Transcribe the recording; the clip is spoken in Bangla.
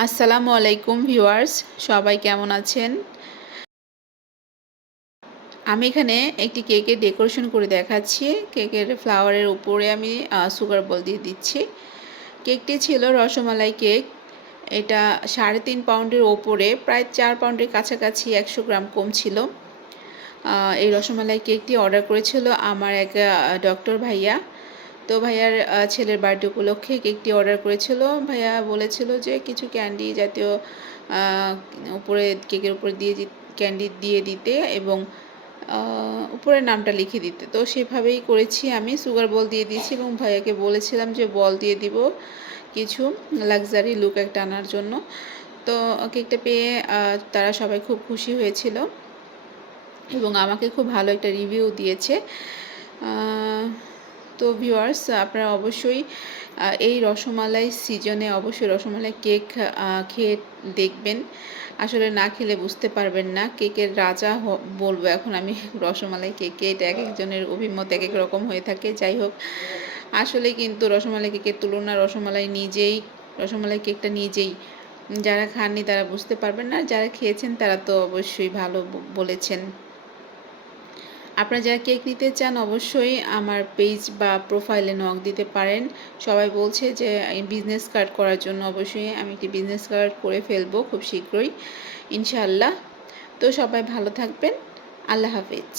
আসসালামু আলাইকুম ভিউয়ার্স, সবাই কেমন আছেন? আমি এখানে একটি কেকের ডেকোরেশন করে দেখাচ্ছি। কেকের ফ্লাওয়ারের উপরে আমি সুগার বল দিয়ে দিচ্ছি। কেকটি ছিল রসমালাই কেক। এটা 3.5 পাউন্ডের ওপরে, প্রায় 4 পাউন্ডের কাছাকাছি, 100 গ্রাম কম ছিল। এই রসমালাই কেকটি অর্ডার করেছিল আমার এক ডক্টর ভাইয়া। তো ভাইয়ার ছেলের বার্থডে উপলক্ষে কেকটি অর্ডার করেছিল। ভাইয়া বলেছিল যে কিছু ক্যান্ডি জাতীয় উপরে, কেকের উপরে দিয়ে ক্যান্ডি দিয়ে দিতে এবং উপরের নামটা লিখে দিতে। তো সেভাবেই করেছি, আমি সুগার বল দিয়ে দিয়েছি এবং ভাইয়াকে বলেছিলাম যে বল দিয়ে দিব কিছু লাক্সারি লুক একটা আনার জন্য। তো কেকটা পেয়ে তারা সবাই খুব খুশি হয়েছিল এবং আমাকে খুব ভালো একটা রিভিউ দিয়েছে। তো ভিউয়ার্স, আপনারা অবশ্যই এই রসমালাই সিজনে অবশ্যই রসমালাই কেক খেয়ে দেখবেন। আসলে না খেলে বুঝতে পারবেন না। কেকের রাজা বলবো এখন আমি রসমালাই কেকে। এটা এক একজনের অভিমত এক এক রকম হয়ে থাকে। যাই হোক, আসলে কিন্তু রসমালাই কেকের তুলনা রসমালাই কেকটা নিজেই, যারা খাননি তারা বুঝতে পারবেন না, যারা খেয়েছেন তারা তো অবশ্যই ভালো বলেছেন। আপনারা যারা কেক নিতে চান অবশ্যই আমার পেজ বা প্রোফাইলে নক দিতে পারেন। সবাই বলছে যে বিজনেস কার্ড করার জন্য, অবশ্যই আমি একটি বিজনেস কার্ড করে ফেলবো খুব শীঘ্রই ইনশাআল্লাহ। তো সবাই ভালো থাকবেন। আল্লাহ হাফেজ।